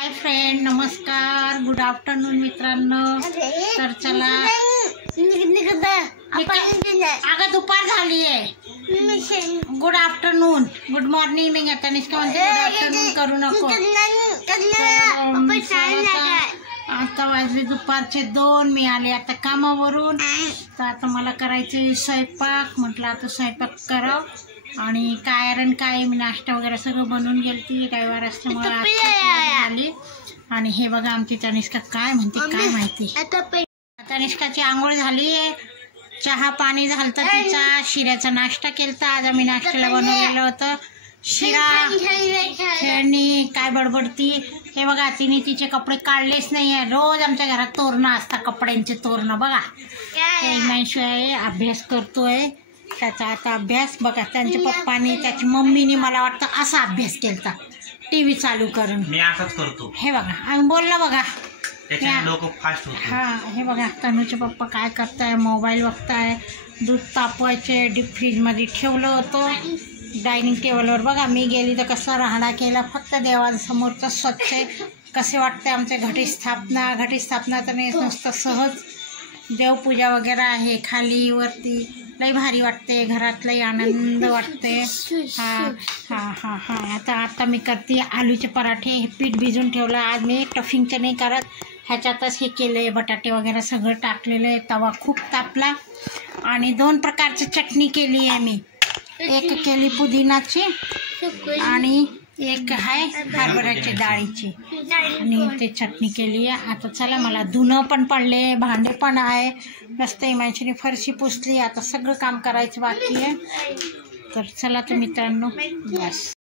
Hi friend, नमस्कार, good afternoon मित्रांनो. तर चला, अगं दुपार झाली आहे. गुड आफ्टरनून, गुड मॉर्निंग नाही आता निष्का म्हणते गुड आफ्टरनून करू नको. आता वाजले दुपारचे 2. मी आले आता कामावरून. तर आता मला करायचे स्वयंपाक. म्हटलं आता स्वयंपाक करावं आणि काय आरण काय मी नाश्ता वगैरे सगळं बनवून गेलती. रविवार असल्यामुळे आली. आणि हे बघा आमची तनिष्का काय म्हणते काय माहिती. तनिष्काची आंघोळ झाली, चहा पाणी झालं, तिचा शिऱ्याचा नाश्ता केलता. आज आम्ही नाश्त्याला बनवलेलं होतं शिरा. खेळणी काय बडबडती. हे बघा तिने तिचे कपडे काढलेच नाही आहे. रोज आमच्या घरात तोरणं असतात, कपड्यांचे तोरणं. बघा हिमांशू आहे, अभ्यास करतोय त्याचा. आता अभ्यास बघा त्यांच्या पप्पानी त्याची मम्मीने मला वाटतं असा अभ्यास केलता टीव्ही चालू करून. मी असंच करतो. हे बघा आम्ही बोलला बघा. हा, हे बघा तनूचे पप्पा काय करताय, मोबाईल बघताय. दूध तापवायचे डीप फ्रीजमध्ये ठेवलं होतं डायनिंग टेबलवर. बघा मी गेली तर कसा राहणा केला, फक्त देवासमोरचं स्वच्छ आहे. कसे वाटते आमचे घटस्थापना तर नाही, नुसतं सहज देवपूजा वगैरे आहे. खाली वरती लई भारी वाटते, घरात लई आनंद वाटते. आता मी करते आलूचे पराठे. हे पीठ भिजून ठेवलं. आज मी टफिंगचे नाही करत, ह्याच्यातच हे केलं आहे. बटाटे वगैरे सगळं टाकलेलं आहे. तवा खूप तापला. आणि 2 प्रकारची चटणी केली आहे मी. एक केली पुदिनाची आणि एक आहे हरभऱ्याची डाळीची, आणि ते चटणी केली आहे. आता चला, मला धुणं पण पडले, भांडे पण आहे. मस्त इमांशीने फरशी पुसली. आता सगळं काम करायचं बाकी आहे. तर चला तर मित्रांनो, बस.